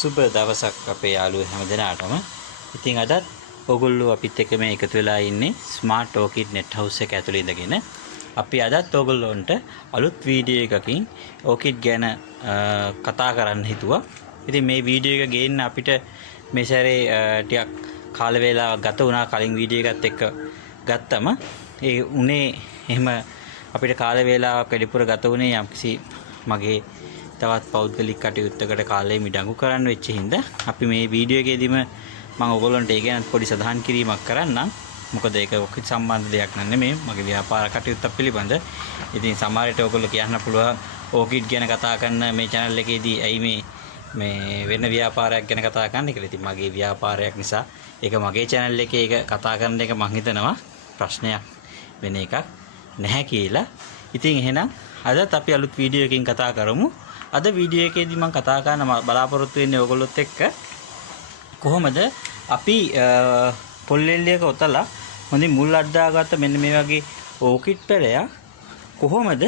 සුබ දවසක් අපේ යාළුවෝ හැමදෙනාටම. ඉතින් අදත් ඔයගොල්ලෝ අපිත් එක්ක මේ එකතු වෙලා ඉන්නේ ස්මාර්ට් ඕකිඩ් net house එක ඇතුළේ ඉඳගෙන. අපි අදත් ඔයගොල්ලොන්ට අලුත් වීඩියෝ එකකින් ඕකිඩ් ගැන කතා කරන්න හිතුවා. ඉතින් මේ වීඩියෝ එක ගේන්න අපිට මේ සැරේ ටිකක් කාල වේලාවක් ගත වුණා. කලින් වීඩියෝ එකත් එක්ක ගත්තම ඒ උනේ එහෙම අපිට කාල වේලාවක් වැඩිපුර ගත වුණේ යම්කිසි මගේ තවත් පෞද්ගලික කටයුත්තකට කාලය මිඩංගු කරන්න වෙච්ච හින්දා අපි මේ වීඩියෝ එකේදීම මම ඔයගොල්ලන්ට ඒ ගැන පොඩි සඳහන් කිරීමක් කරන්නම්. මොකද ඒක ඔක්කොත් සම්බන්ධ දෙයක් නෙමෙයි මගේ ව්‍යාපාර කටයුත්තක් පිළිබඳ. ඉතින් සමහර විට ඔයගොල්ලෝ කියන්න පුළුවන් ඕකිඩ් ගැන කතා කරන මේ channel එකේදී ඇයි මේ වෙන ව්‍යාපාරයක් ගැන කතා කරන්නේ කියලා. ඉතින් මගේ ව්‍යාපාරයක් නිසා ඒක මගේ channel එකේ ඒක කතා කරන එක මම හිතනවා ප්‍රශ්නයක් වෙන එකක් නැහැ කියලා. ඉතින් එහෙනම් අදත් අපි අලුත් වීඩියෝ එකකින් කතා කරමු. අද වීඩියෝ එකේදී මම කතා කරන්න බලාපොරොත්තු වෙන්නේ ඔයගොල්ලොත් එක්ක කොහොමද අපි පොල් එල්ලියක ඔතලා හොඳින් මුල් අද්දාගත්ත මෙන්න මේ වගේ ඕකිඩ් පැලයක් කොහොමද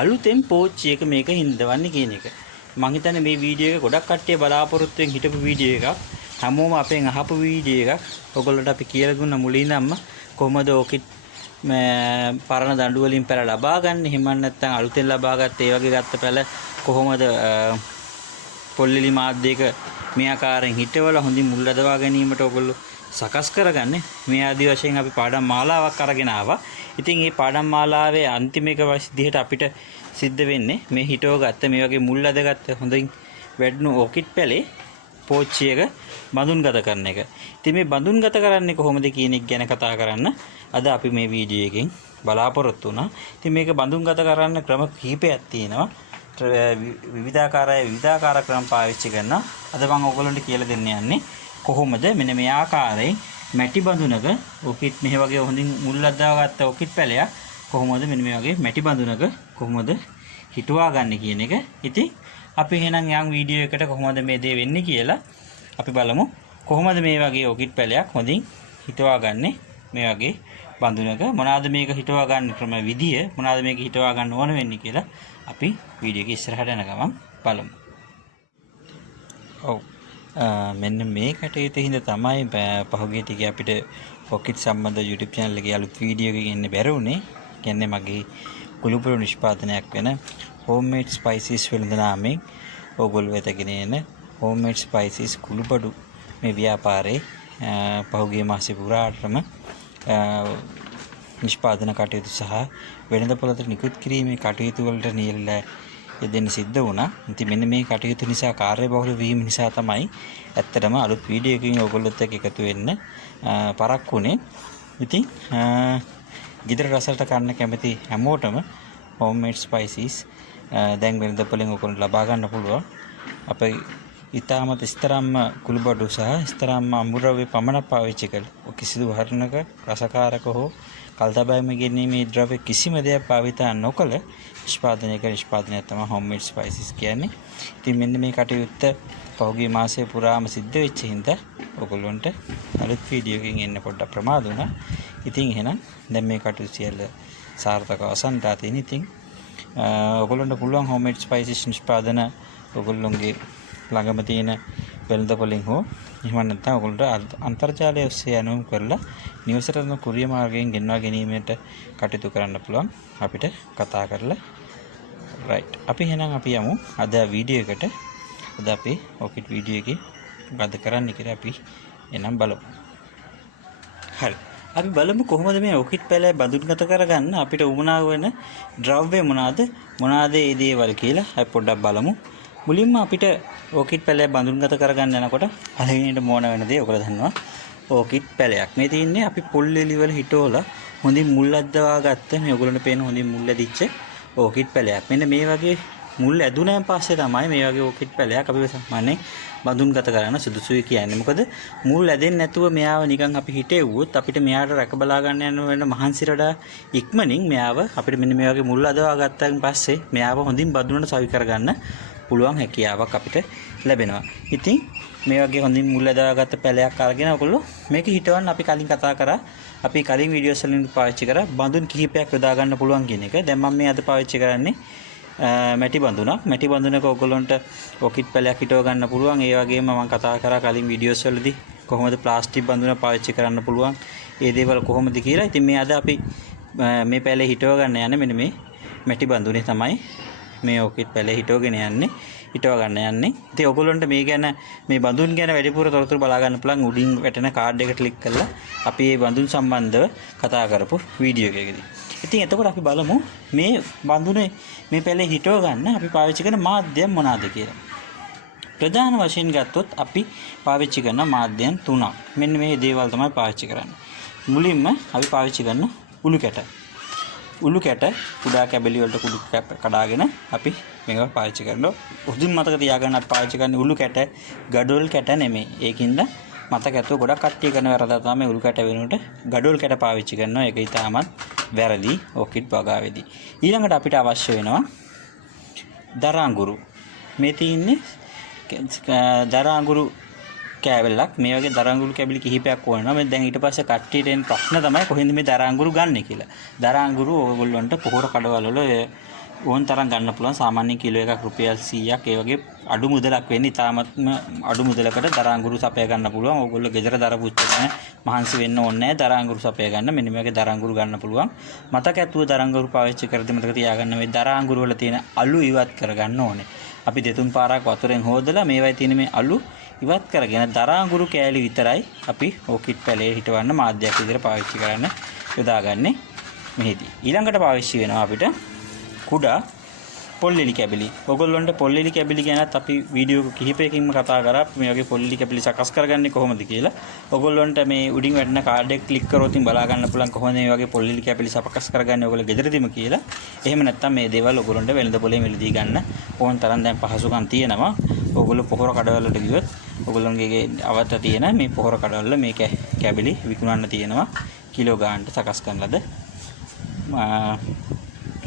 අලුතෙන් පෝච්චි එක මේක හින්දවන්නේ කියන එක. මම හිතන්නේ මේ වීඩියෝ එක ගොඩක් කට්ටිය බලාපොරොත්තුෙන් හිටපු වීඩියෝ එකක්. හැමෝම අපෙන් අහපු වීඩියෝ එකක්. ඔයගොල්ලන්ට අපි කියලා දුන්න මුලින්ම කොහොමද ඕකිඩ් පරණ දඬු වලින් පැල ලබා ගන්න. එහෙම නැත්නම් අලුතෙන් ලබාගත්ත ඒ වගේ ගත්ත පැල කොහොමද පොල්ලිලි මාධ්‍යයක මේ ආකාරයෙන් හිටවල හොඳින් මුල් අදවා ගැනීමට ඔයගොල්ලෝ සකස් කරගන්නේ. මේ ආදි වශයෙන් අපි පාඩම් මාලාවක් අරගෙන ආවා. ඉතින් මේ පාඩම් මාලාවේ අන්තිම එක විදිහට අපිට සිද්ධ වෙන්නේ මේ හිටව ගත්ත මේ වගේ මුල් අදගත්ත හොඳින් වැඩුණු ඕකිඩ් පැලේ පෝච්චි එක බඳුන්ගත කරන එක. ඉතින් මේ බඳුන්ගත කරන්නේ කොහොමද කියන එක ගැන කතා කරන්න අද අපි මේ වීඩියෝ එකෙන් බලාපොරොත්තු වුණා. ඉතින් මේක බඳුන්ගත කරන්න ක්‍රම කිහිපයක් තියෙනවා. විවිධාකාර ක්‍රම පාවිච්චි කරනවා. අද මම ඔයගොල්ලන්ට කියලා දෙන්න යන්නේ කොහොමද මෙන්න මේ ආකාරයෙන් මැටි බඳුනක ඕකිඩ් මෙහෙ වගේ හොඳින් මුල් අදාගත්ත ඕකිඩ් පැලයක් කොහොමද මෙන්න මේ වගේ මැටි බඳුනක කොහොමද හිටවා ගන්න කියන එක. ඉතින් අපි එහෙනම් යම් වීඩියෝ එකට කොහොමද මේ දේ වෙන්නේ කියලා අපි බලමු. කොහොමද මේ වගේ ඕකිඩ් පැලයක් හොඳින් හිටවා ගන්නෙ මේ වගේ බඳුනක. මොනවාද මේක හිටවා ගන්න ක්‍රම විදිය, මොනවාද මේක හිටවා ගන්න ඕන වෙන්නේ කියලා අපි වීඩියෝ එක ඉස්සරහට යන ගමන් බලමු. ඔව් මෙන්න මේ කටයුතු හින්දා තමයි පහුගිය ටිකේ අපිට ඕකිඩ් සම්බන්ධ YouTube channel එකේ අලුත් වීඩියෝ එකක් එන්න බැරි වුණේ. කියන්නේ මගේ කුළුපුරු නිෂ්පාදනයක් වෙන homemade spices වෙළඳ නාමයෙන් ඕගොල්ලෝ වෙතගෙන එන homemade spices කුළුබඩු මේ ව්‍යාපාරේ පහුගිය මාසේ පුරාටම නිෂ්පාදන කටයුතු සහ වෙළඳපොළට නිකුත් කිරීමේ කටයුතු වලට නියැලලා යෙදෙන්න සිද්ධ වුණා. ඉතින් මෙන්න මේ කටයුතු නිසා කාර්යබහුල වීම නිසා තමයි ඇත්තටම අලුත් වීඩියෝ එකකින් ඔයගොල්ලොත් එක්ක එකතු වෙන්න පරක්කු වුණේ. ඉතින් ගෙදර රසට කන්න කැමති හැමෝටම homemade spices දැන් වෙළඳපොළෙන් ඔයගොල්ලෝ ලබා ගන්න පුළුවන්. අපේ ඊටමත් ස්තරම්ම කුළුබඩු සහ ස්තරම්ම අමුද්‍රව්‍ය පමණක් පාවිච්චි කළ කිසිදු වර්ණක රසකාරක හෝ කල්තබෑම ගැනීමේ ද්‍රව්‍ය කිසිම දෙයක් භාවිත නොකළ නිෂ්පාදනය තමයි homemade spices කියන්නේ. ඉතින් මෙන්න මේ කටයුත්ත පහුගිය මාසයේ පුරාම සිද්ධ වෙච්ච හින්දා ඔයගොල්ලන්ට අලුත් වීඩියෝ එකකින් එන්න පොඩ්ඩක් ප්‍රමාද වුණා. ඉතින් එහෙනම් දැන් මේ කටයුතු සියල්ල සාර්ථකව අසන්නා තියෙන. ඉතින් ඔයගොල්ලන්ට පුළුවන් homemade spices නිෂ්පාදන ඔයගොල්ලොන්ගේ ළඟම තියෙන වෙළඳපොළෙන් හෝ එහෙම නැත්නම් ඔයගොල්ලන්ට අන්තර්ජාලය ඔස්සේ යනුම් කරලා නිවසට කුරිය මාර්ගයෙන් ගෙන්වා ගැනීමට කටයුතු කරන්න පුළුවන් අපිට කතා කරලා. රයිට්. අපි එහෙනම් අපි යමු අද වීඩියෝ එකට. අද අපි ඕකිඩ් වීඩියෝ එකේ මොකද කරන්න කියලා අපි එනම් බලමු. හරි. අපි බලමු කොහොමද මේ ඕකිඩ් පැලය බඳුන්ගත කරගන්න අපිට උවමනා වෙන ද්‍රව්‍ය මොනවාද ඒ දේවල් කියලා අපි පොඩ්ඩක් බලමු. මුලින්ම අපිට ඕකිඩ් පැලය බඳුන්ගත කරගන්න යනකොට පළවෙනියට මොන වෙන දේ ඔයගොල්ලෝ දන්නවා. ඕකිඩ් පැලයක් මේ තියෙන්නේ අපි පොල් එලි වල හිටවලා හොඳින් මුල් අද්දවා ගත්ත මේ ඔයගොල්ලන්ට පේන හොඳින් මුල් ඇදිච්ච ඕකිඩ් පැලයක්. මෙන්න මේ වගේ මුල් ඇදුනන් පස්සේ තමයි මේ වගේ ඕකිඩ් පැලයක් අපි සාමාන්‍යයෙන් බඳුන්ගත කරන්න සුදුසුයි කියන්නේ. මොකද මුල් ඇදෙන්නේ නැතුව මෙයාව නිකන් අපි හිටෙව්වොත් අපිට මෙයාට රැක බලා ගන්න යන වෙන මහන්සිරඩා ඉක්මනින් මෙයාව අපිට මෙන්න මේ වගේ මුල් අදවා ගත්තාන් පස්සේ මෙයාව හොඳින් බඳුනට සවි කරගන්න පුළුවන් හැකියාවක් අපිට ලැබෙනවා. ඉතින් මේ වගේ හොඳින් මුල් අදවාගත්ත පැලයක් අරගෙන ඔයගොල්ලෝ මේක හිටවන්න අපි කලින් කතා කරා. අපි කලින් වීඩියෝස් වලින් පාවිච්චි කරා බඳුන් කිහිපයක් යොදා ගන්න පුළුවන් කියන එක. දැන් මම මේ අද පාවිච්චි කරන්නේ මැටි බඳුනක ඔයගොල්ලන්ට ඔකිඩ් පැලයක් හිටව ගන්න පුළුවන්. ඒ වගේම මම කතා කරා කලින් වීඩියෝස් වලදී කොහොමද ප්ලාස්ටික් බඳුන පාවිච්චි කරන්න පුළුවන්. ඒ දේවල් කොහොමද කියලා. ඉතින් මේ අද අපි මේ පැලේ හිටව ගන්න යන්නේ මෙන්න මේ මැටි බඳුනේ තමයි මේ ඔකිඩ් පැලේ හිටව ගන්න යන්නේ. ඉතින් ඔයගොල්ලන්ට මේ ගැන මේ බඳුන් ගැන වැඩිපුර තොරතුරු බලා ගන්න පුළුවන් උඩින් වැටෙන කාඩ් එක ක්ලික් කරලා අපි මේ බඳුන් සම්බන්ධව කතා කරපු වීඩියෝ එකකදී. ඉතින් එතකොට අපි බලමු මේ බඳුනේ මේ පැලේ හිටව ගන්න අපි පාවිච්චි කරන මාධ්‍යම් මොනවාද කියලා. ප්‍රධාන වශයෙන් ගත්තොත් අපි පාවිච්චි කරන මාධ්‍යම් තුනක්. මෙන්න මේ දේවල් තමයි පාවිච්චි කරන්නේ. මුලින්ම අපි පාවිච්චි කරන උළු කැට කුඩා කැබලි වලට කුඩු කඩාගෙන අපි මේක පාවිච්චි කරනවා. උදින් මතක තියාගන්න අපි පාවිච්චි කරන්නේ උළු කැට, ගඩොල් කැට නෙමෙයි. ඒකින්ද මතක ඇතුව ගොඩක් කට්ටිය කරන වැරද්ද තමයි උළු කැට වෙනුවට ගඩොල් කැට පාවිච්චි කරනවා. ඒක ඊටමත් වැරදි ඔකිඩ් වගාවේදී. ඊළඟට අපිට අවශ්‍ය වෙනවා දරාංගුරු. මේ තියෙන්නේ දරාංගුරු කැබලක්. මේ වගේ දරාංගුරු කැබලි කිහිපයක් ඕනවා. මේ දැන් ඊට පස්සේ කට්ටියට එන ප්‍රශ්න තමයි කොහෙන්ද මේ දරාංගුරු ගන්නෙ කියලා. දරාංගුරු ඕගොල්ලන්ට පොහොර කඩවල වල ඕන් තරම් ගන්න පුළුවන්. සාමාන්‍යයෙන් කිලෝ එකක් රුපියල් 100ක් ඒ වගේ අඩු මුදලක් වෙන්නේ. ඉතාමත්ම අඩු මුදලකට දරාංගුරු සපය ගන්න පුළුවන්. ඕගොල්ලෝ ගෙදර දර පුච්චගෙන මහන්සි වෙන්න ඕනේ නැහැ. දරාංගුරු සපය ගන්න මෙන්න මේ වගේ දරාංගුරු ගන්න පුළුවන්. මතක ඇතුව දරාංගුරු පාවිච්චි කරද්දී මතක තියාගන්න මේ දරාංගුරු වල තියෙන අලු ඉවත් කරගන්න ඕනේ. අපි දෙතුන් පාරක් වතුරෙන් හොදලා මේවයි තියෙන මේ අලු ඉවත් කරගෙන දරාංගුරු කෑලි විතරයි අපි ඔකිඩ් පැලේ හිටවන්න මාධ්‍යයක් විදිහට පාවිච්චි කරන්න යොදාගන්නේ මෙහිදී. ඊළඟට පාවිච්චි වෙනවා අපිට කුඩා පොල්ලිලි කැබලි. ඔයගොල්ලන්ට පොල්ලිලි කැබලි ගැනත් අපි වීඩියෝ කිහිපයකින්ම කතා කරා. මේ වගේ පොල්ලිලි කැබලි සකස් කරගන්නේ කොහොමද කියලා. ඔයගොල්ලන්ට මේ උඩින් වැටෙන කාඩ් එක ක්ලික් කරොත් බලා ගන්න පුළුවන් කොහොමද මේ වගේ පොල්ලිලි කැබලි සකස් කරගන්නේ ඔයගොල්ලෝ ගෙදරදීම කියලා. එහෙම නැත්නම් මේ දේවල් ඔයගොල්ලන්ට වෙළඳ පොලේ මිලදී ගන්න ඕන තරම් දැන් පහසුකම් තියෙනවා. ඔයගොල්ලෝ පොහොර කඩවලට ගියොත් ඔයගොල්ලන්ගේ අවත තියෙන මේ පොහොර කඩවල මේ කැබලි විකුණන්න තියෙනවා. කිලෝ ගානට සකස් කරන ලද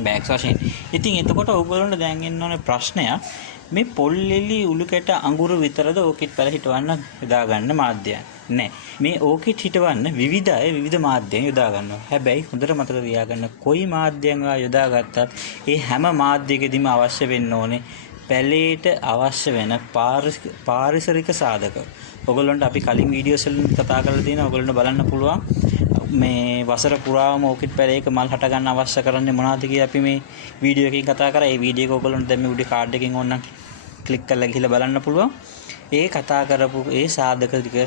බෑග්ස් වශයෙන්. ඉතින් එතකොට ඔයගොල්ලන්ට දැන් එන්න ඕනේ ප්‍රශ්නයක්. මේ පොල්ලිලි උළු කැට අඟුරු විතරද ඕකිඩ් පැල හිටවන්න යොදා ගන්න මාධ්‍යයක් නෑ. මේ ඕකිඩ් හිටවන්න විවිධ අය විවිධ මාධ්‍යයන් යොදා ගන්නවා. හැබැයි හොඳට මතක තියාගන්න කොයි මාධ්‍යයෙන් යොදාගත්තත් ඒ හැම මාධ්‍යයකදීම අවශ්‍ය වෙන්න ඕනේ පැලේට අවශ්‍ය වෙන පාරිසරික සාධක. ඔයගොල්ලන්ට අපි කලින් වීඩියෝස් වලින් කතා කරලා තියෙනවා. ඔයගොල්ලන්ට බලන්න පුළුවන් මේ වසර පුරාම ඕකිඩ් පැලේක මල් හට ගන්න අවශ්‍ය කරන්නේ මොනවද කියලා අපි මේ වීඩියෝ එකකින් කතා කරා. ඒ වීඩියෝ එක ඔයගොල්ලන්ට දැන් මේ උඩේ කාඩ් එකකින් ඕනනම් ක්ලික් කරලා ගිහලා බලන්න පුළුවන්. ඒ කතා කරපු ඒ සාධක ටික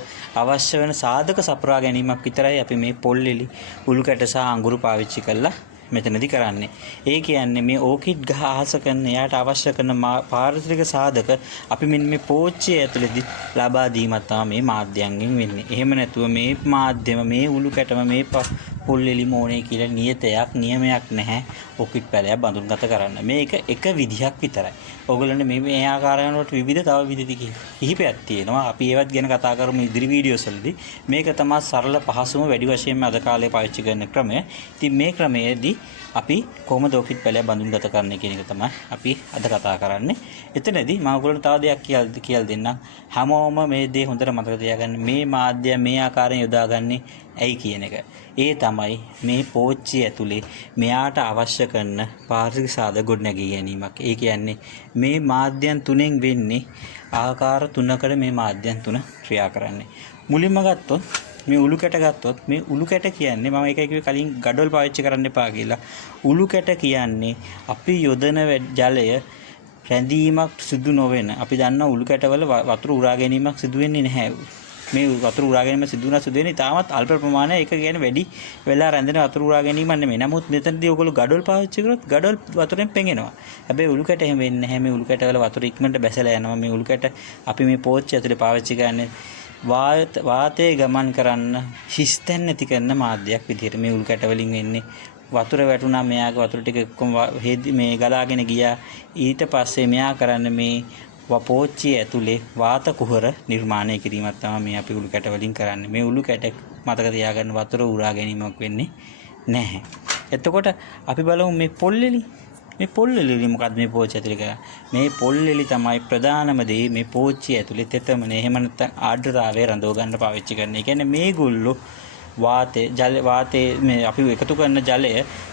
අවශ්‍ය වෙන සාධක සපුරා ගැනීමක් විතරයි අපි මේ පොල්ලිලි උළු කැට සහ අඟුරු පාවිච්චි කරලා මෙතනදී කරන්නේ. ඒ කියන්නේ මේ ඕකිඩ් ගහ අහස කරන එයාට අවශ්‍ය කරන පාරිසරික සාධක අපි මෙන්න මේ පෝච්චිය ඇතුළේදී ලබා දීමක් තමයි මේ මාධ්‍යයන්ගෙන් වෙන්නේ. එහෙම නැතුව මේ මාධ්‍යම මේ උළු කැටම මේ පොල්ලිලි මොනේ කියලා නියමයක් නැහැ ඕකිඩ් පැලයක් බඳුන්ගත කරන්න. මේක එක විදිහක් විතරයි. ඔයගොල්ලන්ට මේ ආකාරයන් වලට විවිධ තව විදිහට කිහිපයක් තියෙනවා. අපි ඒවත් ගැන කතා කරමු ඉදිරි වීඩියෝස් වලදී. මේක තමයි සරල පහසුම වැඩි වශයෙන්ම අද කාලේ පාවිච්චි කරන ක්‍රමය. ඉතින් මේ ක්‍රමයේදී අපි කොහොමද ඕකිඩ් පැලයක් බඳුන්ගත කරන්නේ කියන එක තමයි අපි අද කතා කරන්නේ. එතනදී මම ඔයගොල්ලන්ට තව දෙයක් කියලා දෙන්නම්. හැමෝම මේ දේ හොඳට මතක තියාගන්න. මේ මාධ්‍ය මේ ආකාරයෙන් යොදාගන්නේ ඇයි කියන එක. ඒ තමයි මේ පෝච්චිය ඇතුලේ මෙයාට අවශ්‍ය කරන පාරිසරික සාධක ගොඩනැගී ගැනීමක්. ඒ කියන්නේ මේ මාධ්‍යයන් තුනෙන් වෙන්නේ ආකාර තුනකට මේ මාධ්‍යයන් තුන ක්‍රියා කරන්නේ. මුලින්ම ගත්තොත් මේ උළු කැට ගත්තොත් මේ උළු කැට කියන්නේ මම ඒකයි කිව්වේ කලින් ගඩොල් පාවිච්චි කරන්න එපා කියලා. උළු කැට කියන්නේ අපි යොදන ජලය රැඳීමක් සිදු නොවන. අපි දන්නා උළු කැටවල වතුර උරා ගැනීමක් සිදු වෙන්නේ නැහැ. මේ වතුර උරා ගැනීම සිදු වෙන්නේ තාමත් අල්ප ප්‍රමාණයක්. ඒක කියන්නේ වැඩි වෙලා රැඳෙන වතුර උරා ගැනීමක් නෙමෙයි. නමුත් මෙතනදී ඔයගොල්ලෝ ගඩොල් පාවිච්චි කරොත් ගඩොල් වතුරෙන් පෙඟෙනවා. හැබැයි උළු කැට එහෙම වෙන්නේ නැහැ. මේ උළු කැටවල වතුර ඉක්මනට බැසලා යනවා. මේ උළු කැට අපි මේ පෝච්චිය ඇතුලේ පාවිච්චි කරන්නේ වාතයේ ගමන් කරන්න හිස්තැන් නැති කරන මාධ්‍යයක් විදිහට මේ උළු කැට වලින් වෙන්නේ. වතුර වැටුණා මෙයාගේ වතුර ටික ඔක්කොම මේ ගලාගෙන ගියා. ඊට පස්සේ මෙයා කරන්නේ මේ පෝච්චිය ඇතුලේ වාත කුහර නිර්මාණය කිරීමක් තමයි මේ අපි උළු කැට වලින් කරන්නේ. මේ උළු කැට මතක තියාගන්න වතුර උරා ගැනීමක් වෙන්නේ නැහැ. එතකොට අපි බලමු මේ පොල්ලිලි. මේ පොල්ලිලි මොකද්ද මේ පෝච්චිය ඇතුලේ කරන්නේ? මේ පොල්ලිලි තමයි ප්‍රධානම දේ මේ පෝච්චිය ඇතුලේ තෙතමනේ එහෙම නැත්නම් ආර්ද්‍රතාවය රඳව ගන්න පාවිච්චි කරන්නේ. ඒ කියන්නේ මේගොල්ලෝ වාතයේ මේ අපි එකතු කරන ජලය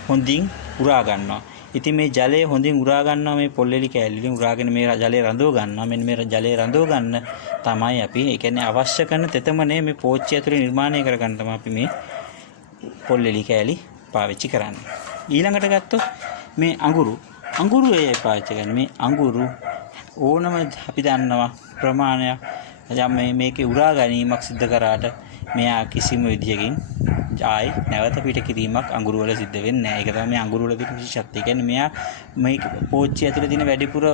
හොඳින් උරා ගන්නවා. ඉතින් මේ ජලය හොඳින් උරා ගන්නවා මේ පොල්ලෙලි කෑල්ලෙන් උරාගෙන මේ ජලය රඳව ගන්නවා. මෙන්න මේ ජලය රඳව ගන්න තමයි අපි ඒ කියන්නේ අවශ්‍ය කරන තෙතමනේ මේ පෝච්චිය ඇතුලේ නිර්මාණය කර ගන්න තමයි අපි මේ පොල්ලෙලි කෑලි පාවිච්චි කරන්නේ. ඊළඟට ගත්තොත් මේ අඟුරු පාවිච්චි කරන්නේ. මේ අඟුරු ඕනම අපි දන්නවා ප්‍රමාණයක් යම් මේකේ උරා ගැනීමක් සිද්ධ කරාට මෙයා කිසිම විදියකින් ආයි නැවත පිට කිරීමක් අඟුරු වල සිද්ධ වෙන්නේ නැහැ. ඒක තමයි මේ අඟුරු වල තියෙන විශේෂත්වය. කියන්නේ මෙයා මේ පෝච්චිය ඇතුලේ තියෙන වැඩිපුර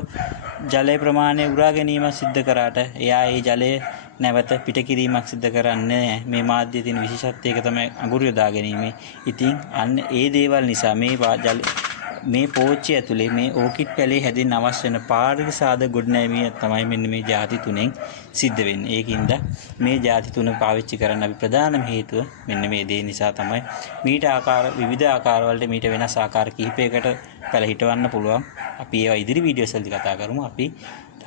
ජලයේ ප්‍රමාණය උරා ගැනීමක් සිද්ධ කරාට එයා ඒ ජලය නැවත පිට කිරීමක් සිද්ධ කරන්නේ නැහැ. මේ මාධ්‍යයේ තියෙන විශේෂත්වය ඒක තමයි අඟුරු යොදා ගැනීම. ඉතින් අන්න ඒ දේවල් නිසා මේ පෝච්චිය ඇතුලේ මේ ඕකිඩ් පැලේ හැදෙන්න අවශ්‍ය වෙන පාරික සාධක ගොඩනැගීම තමයි මෙන්න මේ ಜಾති තුනෙන් සිද්ධ වෙන්නේ. ඒකින්ද මේ ಜಾති තුන පාවිච්චි කරන්න අපි ප්‍රධානම හේතුව මෙන්න මේ දේ නිසා තමයි. මීට ආකාර විවිධ ආකාර වලට මීට වෙනස් ආකාර කිහිපයකට පැල හිටවන්න පුළුවන්. අපි ඒවා ඉදිරි වීඩියෝස් වලදී කතා කරමු. අපි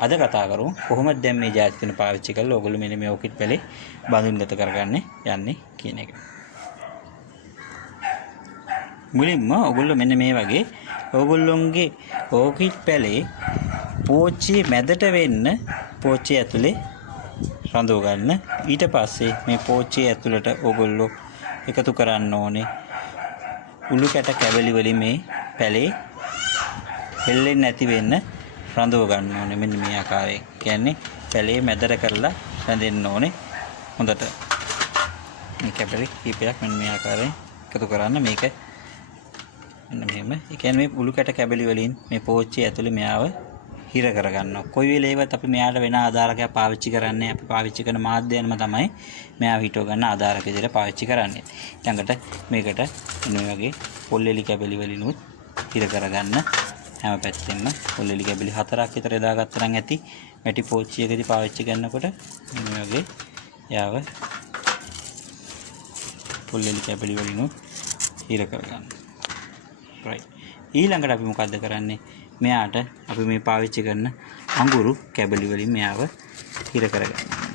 අද කතා කරමු කොහොමද දැන් මේ ಜಾති තුන පාවිච්චි කරලා ඔයගොල්ලෝ මෙන්න මේ ඕකිඩ් පැලේ බඳුන්ගත කරගන්න යන්නේ කියන එක. මුලින්ම ඔයගොල්ලෝ මෙන්න මේ වගේ ඔයගොල්ලොන්ගේ ඕකිඩ් පැලේ පෝච්චිය මැදට වෙන්න පෝච්චිය ඇතුලේ රඳව ගන්න. ඊට පස්සේ මේ පෝච්චිය ඇතුළට ඔයගොල්ලෝ එකතු කරන්න ඕනේ උළු කැට කැබලි වලින් මේ පැලේ හෙල්ලෙන්නේ නැති වෙන්න රඳව ගන්න ඕනේ. මෙන්න මේ ආකාරයෙන්. කියන්නේ පැලේ මැදට කරලා රැඳෙන්න ඕනේ. හොඳට මේ කැබලි කීපයක් මෙන්න මේ ආකාරයෙන් එකතු කරන්න. මේක මෙන්න මෙහෙම. ඒ කියන්නේ මේ උළු කැට කැබලි වලින් මේ පෝච්චිය ඇතුලේ මෙයාව හිර කරගන්නවා. කොයි වෙලේවත් අපි මෙයාට වෙන ආධාරකයක් පාවිච්චි කරන්නේ අපි පාවිච්චි කරන මාධ්‍යයන්ම තමයි මෙයාව හිටව ගන්න ආධාරක විදිහට පාවිච්චි කරන්නේ. ඊළඟට මේකට මේ වගේ පොල්ලෙලි කැබලි වලිනුත් හිර කරගන්න හැම පැත්තෙම පොල්ලෙලි කැබලි 4ක් විතර දාගත්තා නම් ඇති. මැටි පෝච්චියකදී පාවිච්චි කරනකොට මේ වගේ යාව පොල්ලෙලි කැබලි වලිනුත් හිර කරගන්න. right. ඊළඟට අපි මොකද්ද කරන්නේ? මෙයාට අපි මේ පාවිච්චි කරන අඟුරු කැබලි වලින් මෙයාව හිර කරගන්න.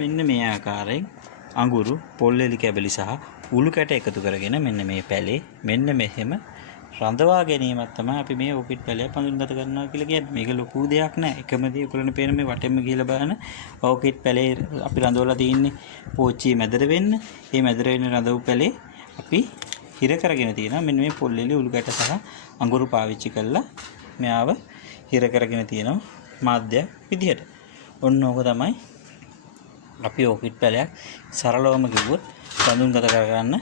මෙන්න මේ ආකාරයෙන් අඟුරු පොල්ලෙලි කැබලි සහ උළු කැට එකතු කරගෙන මෙන්න මේ පැලේ මෙන්න මෙහෙම රඳවා ගැනීමක් තමයි අපි මේ ඕකිඩ් පැලය පඳුන්ගත කරනවා කියලා කියන්නේ. මේක ලොකු දෙයක් නෑ. එකම දේ ඔයගොල්ලෝ පේන මේ වටෙම ගිහලා බලන ඕකිඩ් පැලේ අපි රඳවලා තින්නේ පෝච්චිය මැදට වෙන්න. මේ මැදට වෙන්න රඳවු පැලේ අපි හිර කරගෙන තියෙනවා. මෙන්න මේ පොල්ලෙලි උළු කැට සහ අඟුරු පාවිච්චි කරලා මෙයාව හිර කරගෙන තියෙනවා මාධ්‍ය විදිහට. ඔන්න ඕක තමයි අපි ඕකිඩ් පැලයක් සරලවම කිව්වොත් බඳුන්ගත කරගන්න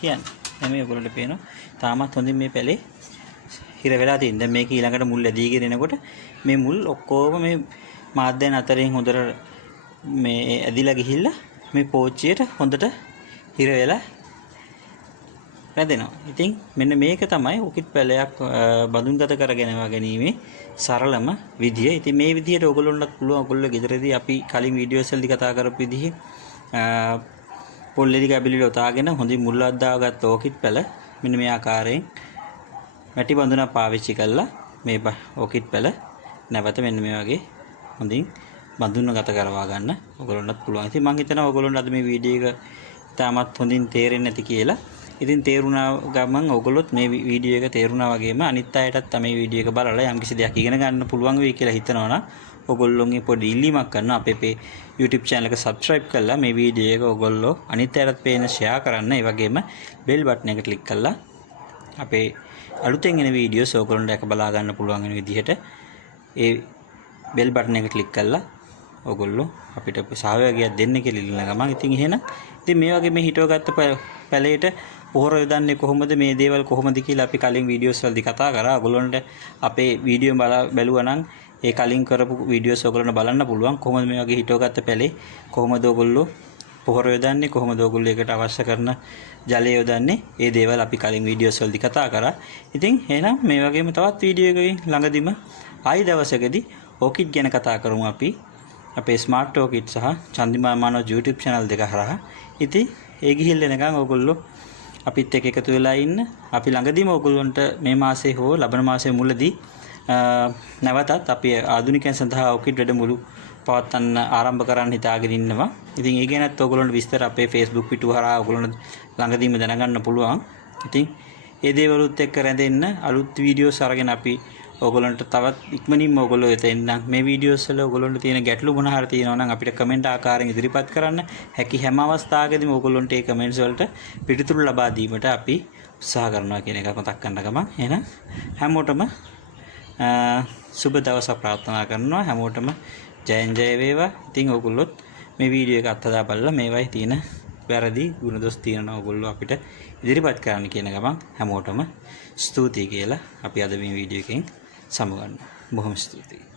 කියන්නේ. එමේ ඔයගොල්ලන්ට පේනවා තාමත් හොඳින් මේ පැලේ හිර වෙලා තියෙන. දැන් මේක ඊළඟට මුල් ඇදීගෙන එනකොට මේ මුල් ඔක්කොම මේ මාධ්‍යයන් අතරින් හොඳට මේ ඇදිලා ගිහිල්ලා මේ පෝච්චියට හොඳට හිර වෙලා රැඳෙනවා. ඉතින් මෙන්න මේක තමයි ඕකිඩ් පැලයක් බඳුන්ගත කරගෙනවා ගැනීමේ සරලම විදිය. ඉතින් මේ විදියට ඔයගොල්ලන්ට පුළුවන් ඔයගොල්ලෝ ගෙදරදී අපි කලින් වීඩියෝස් වලදී කතා කරපු විදිහේ පොල්ලෙලි කැබලි ලොතාගෙන හොඳින් මුල් අද්දාගත්ත ඕකිඩ් පැල මෙන්න මේ ආකාරයෙන් මැටි බඳුනක් පාවිච්චි කරලා මේ ඕකිඩ් පැල නැවත මෙන්න මේ වගේ හොඳින් බඳුනගත කරවා ගන්න ඔයගොල්ලන්ට පුළුවන්. ඉතින් මම හිතනවා ඔයගොල්ලන්ට අද මේ වීඩියෝ එක තාමත් හොඳින් තේරෙන්නේ නැති කියලා. ඉතින් තේරුණා ගමන් ඔයගොල්ලොත් මේ වීඩියෝ එක තේරුණා වගේම අනිත් අයටත් තමයි වීඩියෝ එක බලලා යම්කිසි දෙයක් ඉගෙන ගන්න පුළුවන් වෙයි කියලා හිතනවා නම් ඔයගොල්ලෝගේ පොඩි ඉල්ලීමක් කරනවා අපේ YouTube channel එක subscribe කරලා මේ වීඩියෝ එක ඔයගොල්ලෝ අනිත් අයටත් පේන share කරන්න. ඒ වගේම bell button එක click කරලා අපේ අලුතෙන් එන වීඩියෝස් ඔයගොල්ලන්ට දැක බලා ගන්න පුළුවන් වෙන විදිහට ඒ bell button එක click කරලා ඔයගොල්ලෝ අපිට සහයෝගයක් දෙන්න කියලා ඉල්ලන ගමන් ඉතින් එහෙනම් මේ වගේ මේ හිටවගත්ත පැලේට පොහොර යොදන්නේ කොහොමද මේ දේවල් කොහොමද කියලා අපි කලින් වීඩියෝස් වලදී කතා කරා. ඔයගොල්ලන්ට අපේ වීඩියෝ බැලුවා නම් ඒ කලින් කරපු වීඩියෝස් ඔයගොල්ලන්ට බලන්න පුළුවන්. කොහොමද මේ වගේ හිටවගත්ත පැලේ කොහොමද ඔයගොල්ලෝ පොහොර යොදන්නේ, කොහොමද ඔයගොල්ලෝ ඒකට අවශ්‍ය කරන ජලය යොදන්නේ. ඒ දේවල් අපි කලින් වීඩියෝස් වලදී කතා කරා. ඉතින් එහෙනම් මේ වගේම තවත් වීඩියෝ එකකින් ළඟදිම ආයි දවසකදී ඕකිඩ් ගැන කතා කරමු අපි. අපේ ස්මාර්ට් ඕකිඩ් සහ චන්දිමාල් මනෝජ් YouTube channel දෙක හරහා. ඉතින් ඒ ගිහිල්ලා එනකන් ඔයගොල්ලෝ අපිත් එක්ක එකතු වෙලා ඉන්න. අපි ළඟදීම ඔයගොල්ලන්ට මේ මාසේ හෝ ලබන මාසේ මුලදී නැවතත් අපි ආධුනිකයන් සඳහා ඕකිඩ් වැඩමුළු පවත්වන්න ආරම්භ කරන්න හිතාගෙන ඉන්නවා. ඉතින් ඒ ගැනත් ඔයගොල්ලන්ට විස්තර අපේ Facebook පිටුව හරහා ඔයගොල්ලන්ට ළඟදීම දැනගන්න පුළුවන්. ඉතින් ඒ දේවලුත් එක්ක රැඳෙන්න අලුත් වීඩියෝස් අරගෙන අපි ඔයගොල්ලන්ට තවත් ඉක්මනින්ම ඔයගොල්ලෝ එතෙන්නම් මේ වීඩියෝස් වල ඔයගොල්ලන්ට තියෙන ගැටලු මොන හරි තියෙනවා නම් අපිට කමෙන්ට් ආකාරයෙන් ඉදිරිපත් කරන්න. හැකි හැම අවස්ථාවකදීම ඔයගොල්ලන්ට ඒ කමෙන්ට්ස් වලට පිළිතුරු ලබා දීමට අපි උත්සාහ කරනවා කියන එක මතක් කරන ගමන් එහෙනම් හැමෝටම සුබ දවසක් ප්‍රාර්ථනා කරනවා. හැමෝටම ජයෙන් ජය වේවා. ඉතින් ඔයගොල්ලොත් මේ වීඩියෝ එක අත්හදා බලලා මේවයි තියෙන වැරදි ගුණදොස් තියෙනවා ඔයගොල්ලෝ අපිට ඉදිරිපත් කරන්න කියන ගමන් හැමෝටම ස්තුතියි කියලා අපි අද මේ වීඩියෝ එකෙන් සමුගන්නවා. බොහොම ස්තුතියි.